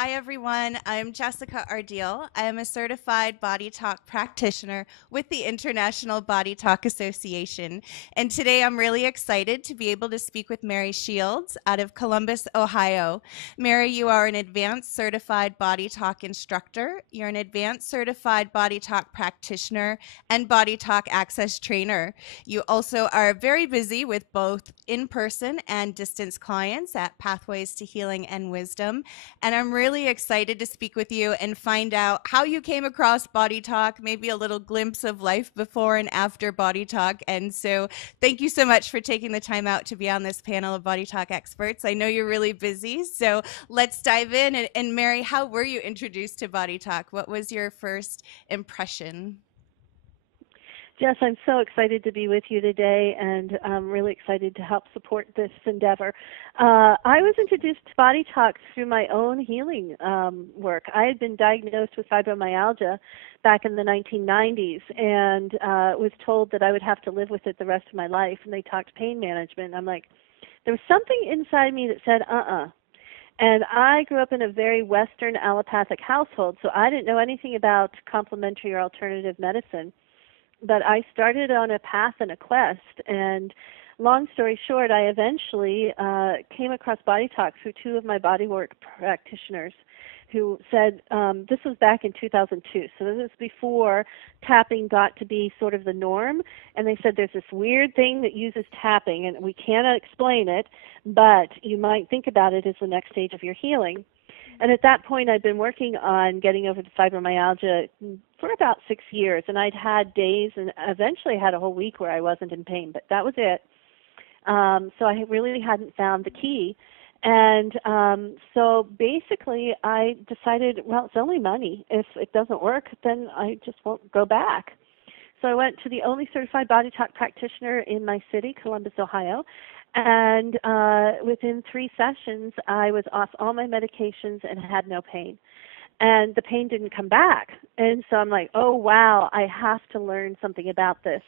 Hi, everyone. I'm Jessica Ardeal. I am a certified body talk practitioner with the International Body Talk Association. And today I'm really excited to be able to speak with Mary Shields out of Columbus, Ohio. Mary, you are an advanced certified body talk instructor. You're an advanced certified body talk practitioner and body talk access trainer. You also are very busy with both in person and distance clients at Pathways to Healing and Wisdom. And I'm really excited to speak with you and find out how you came across Body Talk, maybe a little glimpse of life before and after Body Talk. And so thank you so much for taking the time out to be on this panel of Body Talk experts. I know you're really busy, so let's dive in. And Mary, how were you introduced to Body Talk? What was your first impression? Jess, I'm so excited to be with you today, and I'm really excited to help support this endeavor. I was introduced to Body Talk through my own healing work. I had been diagnosed with fibromyalgia back in the 1990s and was told that I would have to live with it the rest of my life, and they talked pain management. I'm like, there was something inside me that said, And I grew up in a very Western allopathic household, so I didn't know anything about complementary or alternative medicine. But I started on a path and a quest, and long story short, I eventually came across Body Talk through two of my bodywork practitioners who said, this was back in 2002, so this was before tapping got to be sort of the norm, and they said there's this weird thing that uses tapping, and we cannot explain it, but you might think about it as the next stage of your healing. And at that point, I'd been working on getting over the fibromyalgia for about 6 years, and I'd had days and eventually had a whole week where I wasn't in pain, but that was it. So I really hadn't found the key. And so basically I decided, well, it's only money. If it doesn't work, then I just won't go back. So I went to the only certified Body Talk practitioner in my city, Columbus, Ohio, and within 3 sessions, I was off all my medications and had no pain. And the pain didn't come back. And so I'm like, oh, wow, I have to learn something about this.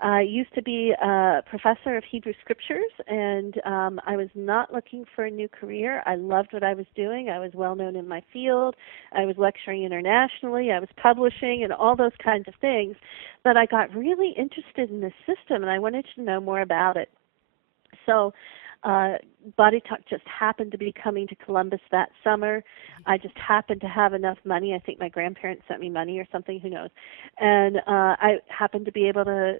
I used to be a professor of Hebrew Scriptures, and I was not looking for a new career. I loved what I was doing. I was well known in my field. I was lecturing internationally. I was publishing and all those kinds of things. But I got really interested in this system, and I wanted to know more about it. So Body Talk just happened to be coming to Columbus that summer. I just happened to have enough money. I think my grandparents sent me money or something, who knows. And I happened to be able to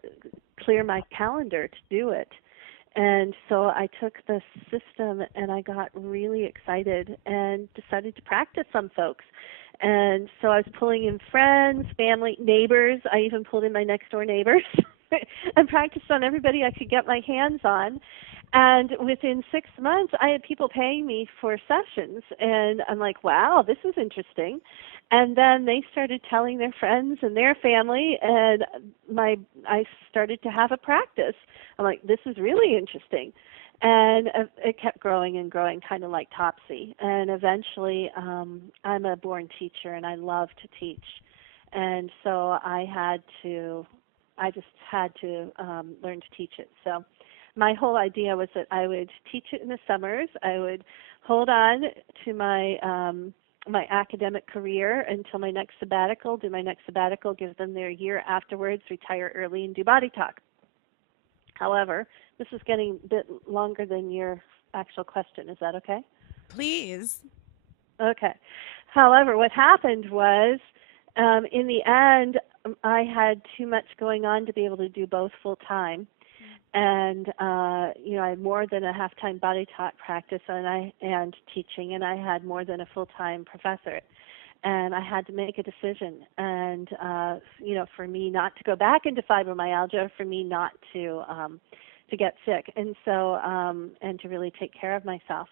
clear my calendar to do it. And so I took the system and I got really excited and decided to practice on folks. And so I was pulling in friends, family, neighbors. I even pulled in my next door neighbors and practiced on everybody I could get my hands on. And within 6 months, I had people paying me for sessions. And I'm like, wow, this is interesting. And then they started telling their friends and their family, and I started to have a practice. I'm like, this is really interesting. And it kept growing and growing, kind of like Topsy. And eventually, I'm a born teacher, and I love to teach. And so I just had to learn to teach it. So my whole idea was that I would teach it in the summers. I would hold on to my my academic career until my next sabbatical, do my next sabbatical, give them their year afterwards, retire early, and do Body Talk. However, this is getting a bit longer than your actual question. Is that okay? Please. Okay. However, what happened was, in the end, I had too much going on to be able to do both full time. And I had more than a half-time Body Talk practice and teaching, and I had more than a full-time professor. And I had to make a decision, and for me not to go back into fibromyalgia, for me not to get sick, and so and to really take care of myself.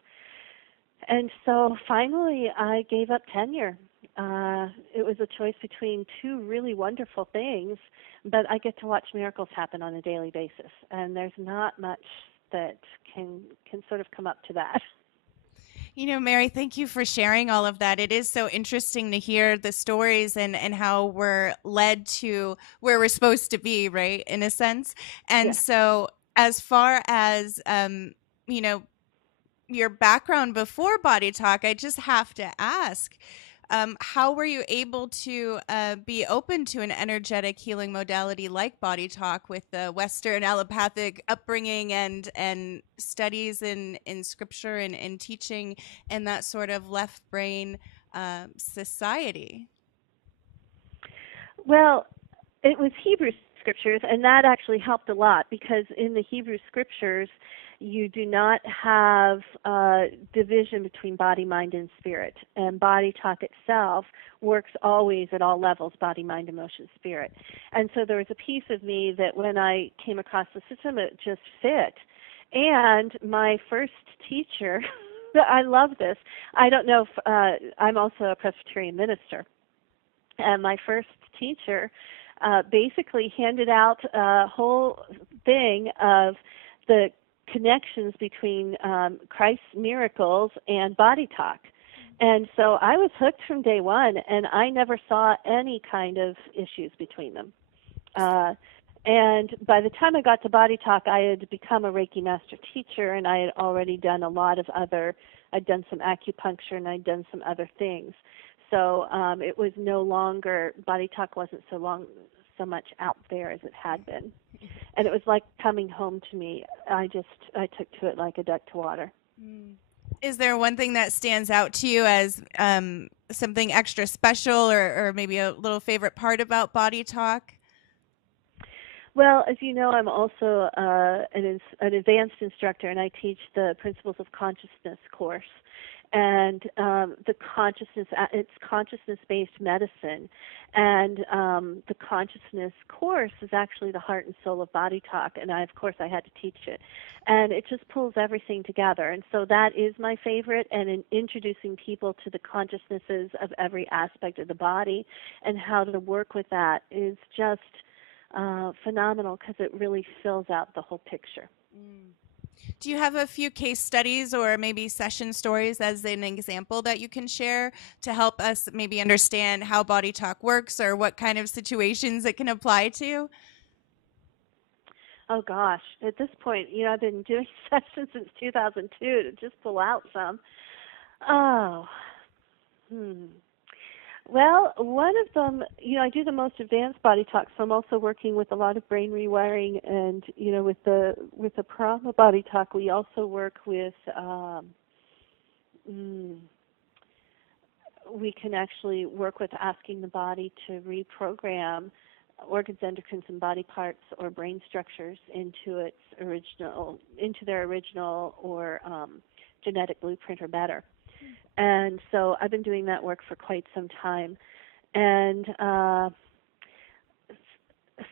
And so finally, I gave up tenure. It was a choice between 2 really wonderful things, but I get to watch miracles happen on a daily basis, and there's not much that can sort of come up to that. You know, Mary, thank you for sharing all of that. It is so interesting to hear the stories and how we're led to where we're supposed to be, right, in a sense. And Yeah. so as far as, your background before Body Talk, I just have to ask, how were you able to be open to an energetic healing modality like Body Talk with the Western allopathic upbringing and studies in scripture and teaching and that sort of left brain society? Well, it was Hebrew scriptures, and that actually helped a lot because in the Hebrew scriptures, you do not have division between body, mind, and spirit. And Body Talk itself works always at all levels, body, mind, emotion, spirit. And so there was a piece of me that when I came across the system, it just fit. And my first teacher, I love this. I don't know if I'm also a Presbyterian minister. And my first teacher basically handed out a whole thing of the connections between Christ's miracles and Body Talk. And so I was hooked from day one, and I never saw any kind of issues between them. And by the time I got to Body Talk, I had become a Reiki master teacher, and I had already done a lot of I'd done some acupuncture, and I'd done some other things. So it was no longer, Body Talk wasn't so much out there as it had been. And it was like coming home to me. I took to it like a duck to water. Is there one thing that stands out to you as something extra special or maybe a little favorite part about Body Talk? Well, as you know, I'm also an advanced instructor, and I teach the Principles of Consciousness course. And the consciousness, it's consciousness-based medicine. And the consciousness course is actually the heart and soul of Body Talk. And of course, I had to teach it. And it just pulls everything together. And so that is my favorite. And in introducing people to the consciousnesses of every aspect of the body and how to work with that is just phenomenal because it really fills out the whole picture. Do you have a few case studies or maybe session stories as an example that you can share to help us maybe understand how Body Talk works or what kind of situations it can apply to? Oh gosh, at this point, I've been doing sessions since 2002 to just pull out some. Oh, Well, one of them, I do the most advanced Body Talk, so I'm also working with a lot of brain rewiring, and with the Prana Body Talk, we also work with. We can actually work with asking the body to reprogram organs, endocrines, and body parts or brain structures into their original or genetic blueprint or better. And so I've been doing that work for quite some time. And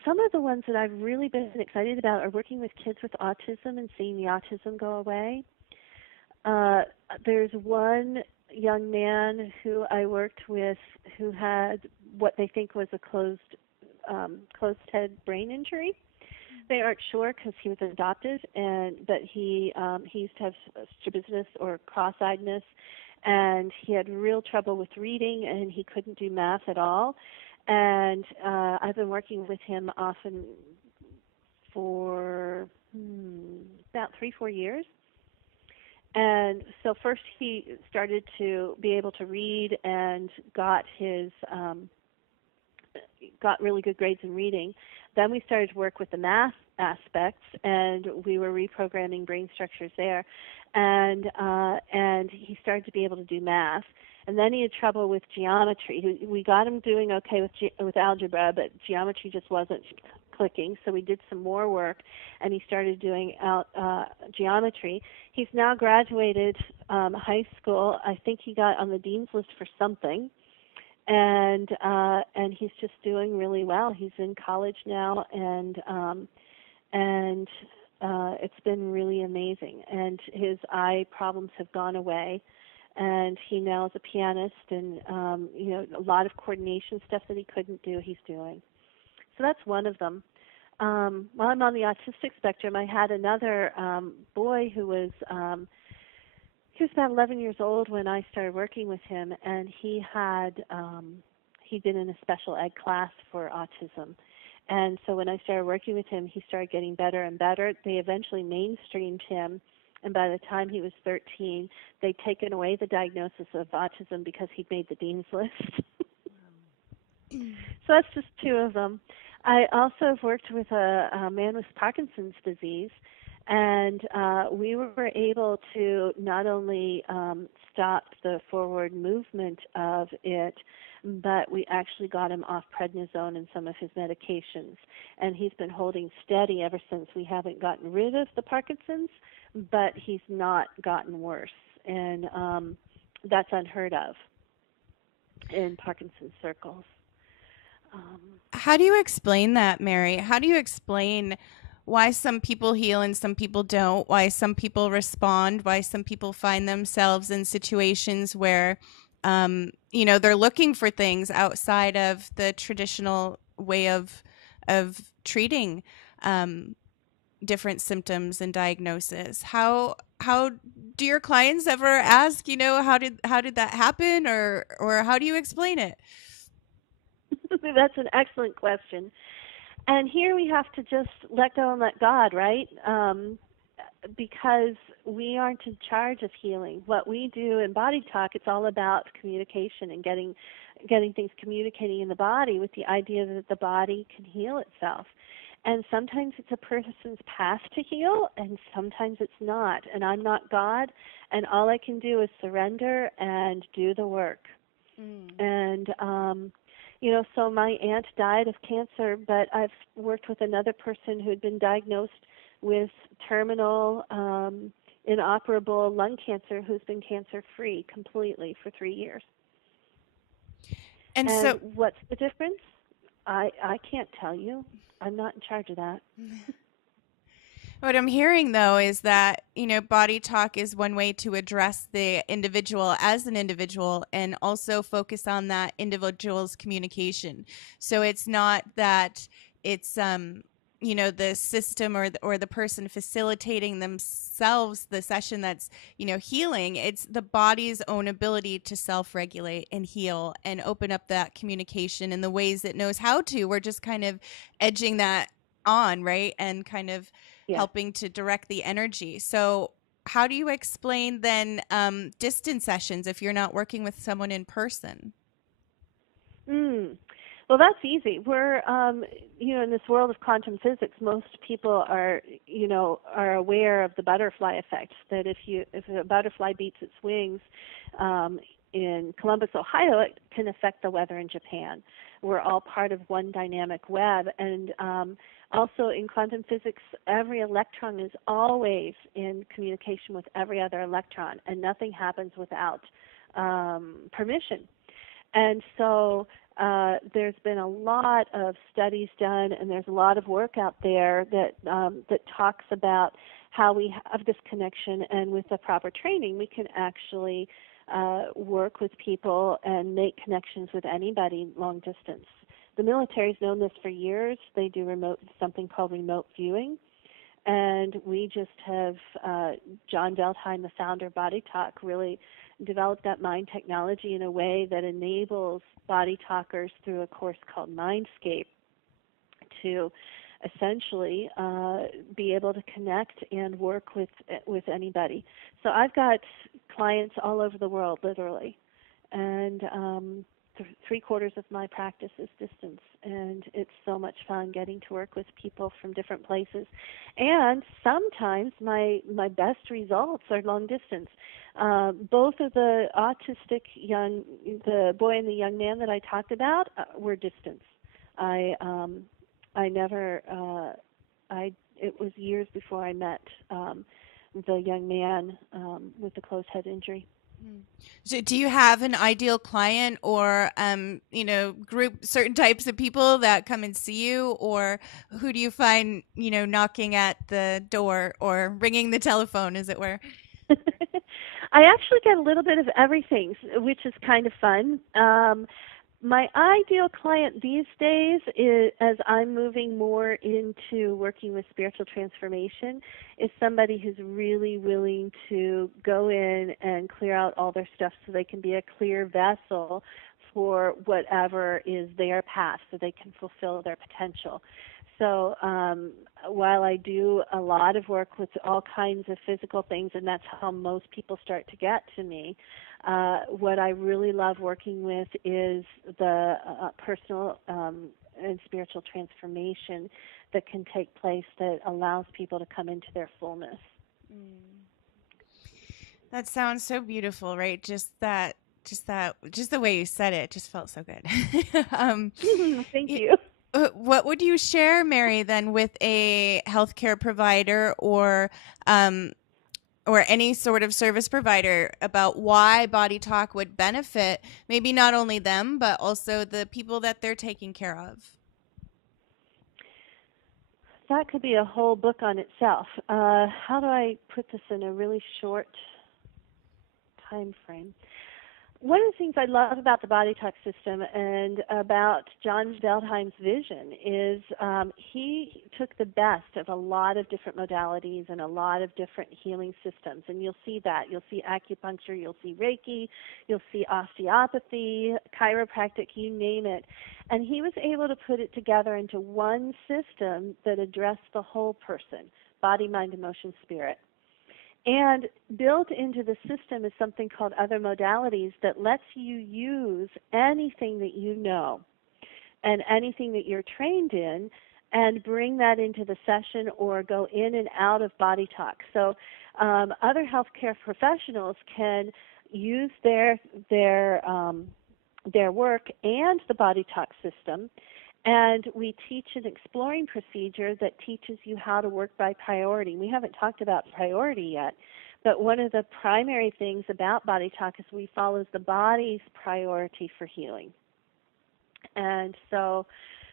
some of the ones that I've really been excited about are working with kids with autism and seeing the autism go away. There's one young man who I worked with who had what they think was a closed head brain injury. They aren't sure because he was adopted, but he used to have strabismus or cross-eyedness, and he had real trouble with reading, and he couldn't do math at all. And I've been working with him often for about 3-4 years. And so first he started to be able to read and got really good grades in reading. Then we started to work with the math aspects, and we were reprogramming brain structures there. And he started to be able to do math. And then he had trouble with geometry. We got him doing okay with algebra, but geometry just wasn't clicking. So we did some more work, and he started doing geometry. He's now graduated high school. I think he got on the dean's list for something. And he's just doing really well. He's in college now, and it's been really amazing. And his eye problems have gone away, and he now is a pianist, and a lot of coordination stuff that he couldn't do, he's doing. So that's one of them. While I'm on the autistic spectrum, I had another boy who was he was about 11 years old when I started working with him, and he'd been in a special ed class for autism. And so when I started working with him, he started getting better and better. They eventually mainstreamed him And by the time he was 13, they'd taken away the diagnosis of autism because he'd made the dean's list. So that's just two of them. I also have worked with a man with Parkinson's disease, and we were able to not only stop the forward movement of it, but we actually got him off prednisone and some of his medications. And he's been holding steady ever since. We haven't gotten rid of the Parkinson's, but he's not gotten worse. And that's unheard of in Parkinson's circles. How do you explain that, Mary? How do you explain why some people heal and some people don't, why some people respond, why some people find themselves in situations where, they're looking for things outside of the traditional way of treating different symptoms and diagnosis? How do your clients ever ask, how did that happen, or how do you explain it? That's an excellent question. And here we have to just let go and let God, right? Because we aren't in charge of healing. What we do in Body Talk, it's all about communication and getting things communicating in the body with the idea that the body can heal itself. And sometimes it's a person's path to heal, and sometimes it's not. And I'm not God, and all I can do is surrender and do the work. And so my aunt died of cancer, but I've worked with another person who had been diagnosed with terminal, inoperable lung cancer who's been cancer-free completely for 3 years. And so, what's the difference? I can't tell you. I'm not in charge of that. What I'm hearing, though, is that, Body Talk is one way to address the individual as an individual and also focus on that individual's communication. So it's not that it's, the system or the person facilitating themselves the session that's, healing. It's the body's own ability to self-regulate and heal and open up that communication in the ways it knows how to. We're just kind of edging that on, right? And kind of helping to direct the energy. So how do you explain then distance sessions if you're not working with someone in person? Well, that's easy. We're, in this world of quantum physics, most people are aware of the butterfly effect. That if a butterfly beats its wings in Columbus, Ohio, it can affect the weather in Japan. We're all part of one dynamic web, and also in quantum physics, every electron is always in communication with every other electron, and nothing happens without permission. And so there's been a lot of studies done, and there's a lot of work out there that talks about how we have this connection, and with the proper training, we can actually work with people and make connections with anybody long distance. The military's known this for years. They do something called remote viewing, and we just have John Veltheim, the founder of Body Talk, really developed that mind technology in a way that enables body talkers through a course called Mindscape to essentially be able to connect and work with anybody. So I've got clients all over the world, literally, and 3/4 of my practice is distance, and it's so much fun getting to work with people from different places. And sometimes my best results are long distance. Both of the the boy and the young man that I talked about were distance. It was years before I met the young man with the closed head injury. So do you have an ideal client or, group certain types of people that come and see you, or who do you find, knocking at the door or ringing the telephone, as it were? I actually get a little bit of everything, which is kind of fun. My ideal client these days, as I'm moving more into working with spiritual transformation, is somebody who's really willing to go in and clear out all their stuff so they can be a clear vessel for whatever is their path, so they can fulfill their potential. So while I do a lot of work with all kinds of physical things, and that's how most people start to get to me, what I really love working with is the personal and spiritual transformation that can take place that allows people to come into their fullness. Mm. That sounds so beautiful, right? Just the way you said it just felt so good. um, Thank it, you. what would you share, Mary, then with a healthcare provider um, or any sort of service provider about why Body Talk would benefit maybe not only them, but also the people that they're taking care of? That could be a whole book on itself. How do I put this in a really short time frame? One of the things I love about the Body Talk system and about John Veldheim's vision is he took the best of a lot of different modalities and a lot of different healing systems. And you'll see that. You'll see acupuncture, you'll see Reiki, you'll see osteopathy, chiropractic, you name it. And he was able to put it together into one system that addressed the whole person, body, mind, emotion, spirit. And built into the system is something called other modalities that lets you use anything that you know and anything that you're trained in and bring that into the session or go in and out of Body Talk. So other healthcare professionals can use their work and the Body Talk system. And we teach an exploring procedure that teaches you how to work by priority. We haven't talked about priority yet, but one of the primary things about Body Talk is we follow the body's priority for healing. And so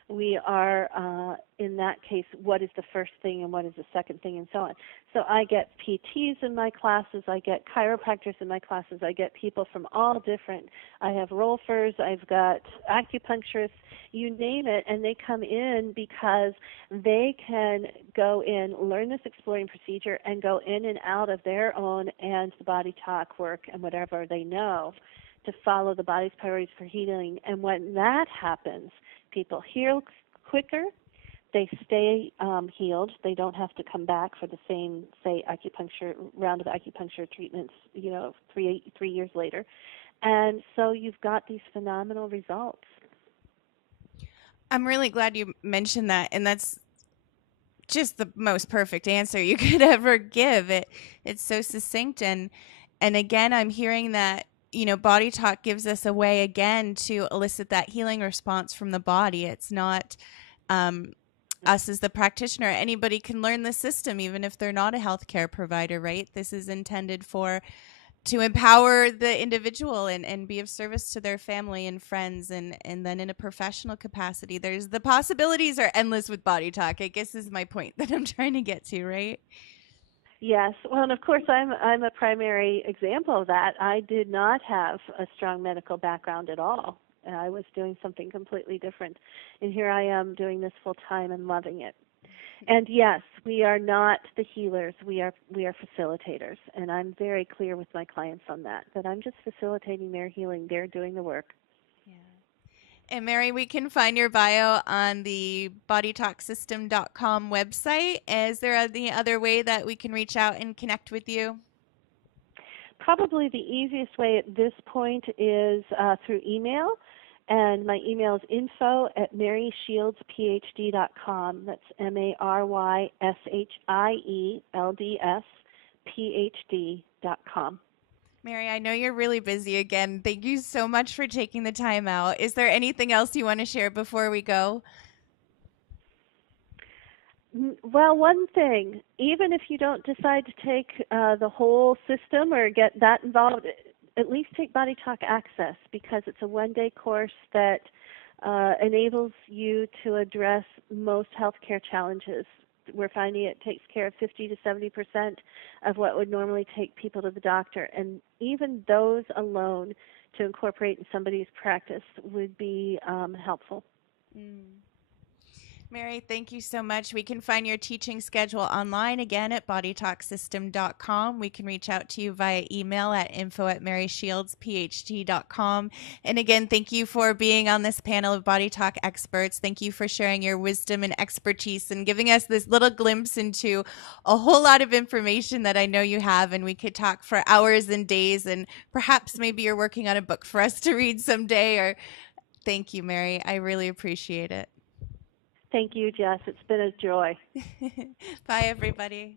we are, in that case, what is the first thing and what is the second thing and so on. So I get PTs in my classes, I get chiropractors in my classes, I get people from all different, I have rolfers, I've got acupuncturists, you name it, and they come in because they can go in, learn this exploring procedure, and go in and out of their own and the Body Talk work and whatever they know to follow the body's priorities for healing. And when that happens, people heal quicker, they stay healed, they don't have to come back for the same, say, acupuncture round of acupuncture treatments, 3 years later. And so you've got these phenomenal results. I'm really glad you mentioned that, and that's just the most perfect answer you could ever give. It's so succinct, and again, I'm hearing that Body Talk gives us a way again to elicit that healing response from the body. It's not us as the practitioner. Anybody can learn the system, even if they're not a healthcare provider, right? This is intended to empower the individual and be of service to their family and friends, and then in a professional capacity. The possibilities are endless with Body Talk, I guess, is my point that I'm trying to get to, right? Yes, well, and of course, I'm a primary example of that. I did not have a strong medical background at all. I was doing something completely different, and here I am doing this full time and loving it. And yes, we are not the healers. We are facilitators, and I'm very clear with my clients on that. That I'm just facilitating their healing. They're doing the work. And Mary, we can find your bio on the bodytalksystem.com website. Is there any other way that we can reach out and connect with you? Probably the easiest way at this point is through email. And my email is info@maryshieldspphd.com. That's MaryShieldsPhD.com. Mary, I know you're really busy again. Thank you so much for taking the time out. Is there anything else you want to share before we go? Well, one thing, even if you don't decide to take the whole system or get that involved, at least take Body Talk Access, because it's a one-day course that enables you to address most healthcare challenges. We're finding it takes care of 50 to 70% of what would normally take people to the doctor. And even those alone to incorporate in somebody's practice would be helpful. Mary, thank you so much. We can find your teaching schedule online again at bodytalksystem.com. We can reach out to you via email at info@maryshieldspHD.com. And again, thank you for being on this panel of Body Talk experts. Thank you for sharing your wisdom and expertise and giving us this little glimpse into a whole lot of information that I know you have. And we could talk for hours and days, and perhaps maybe you're working on a book for us to read someday. Or thank you, Mary. I really appreciate it. Thank you, Jess. It's been a joy. Bye, everybody.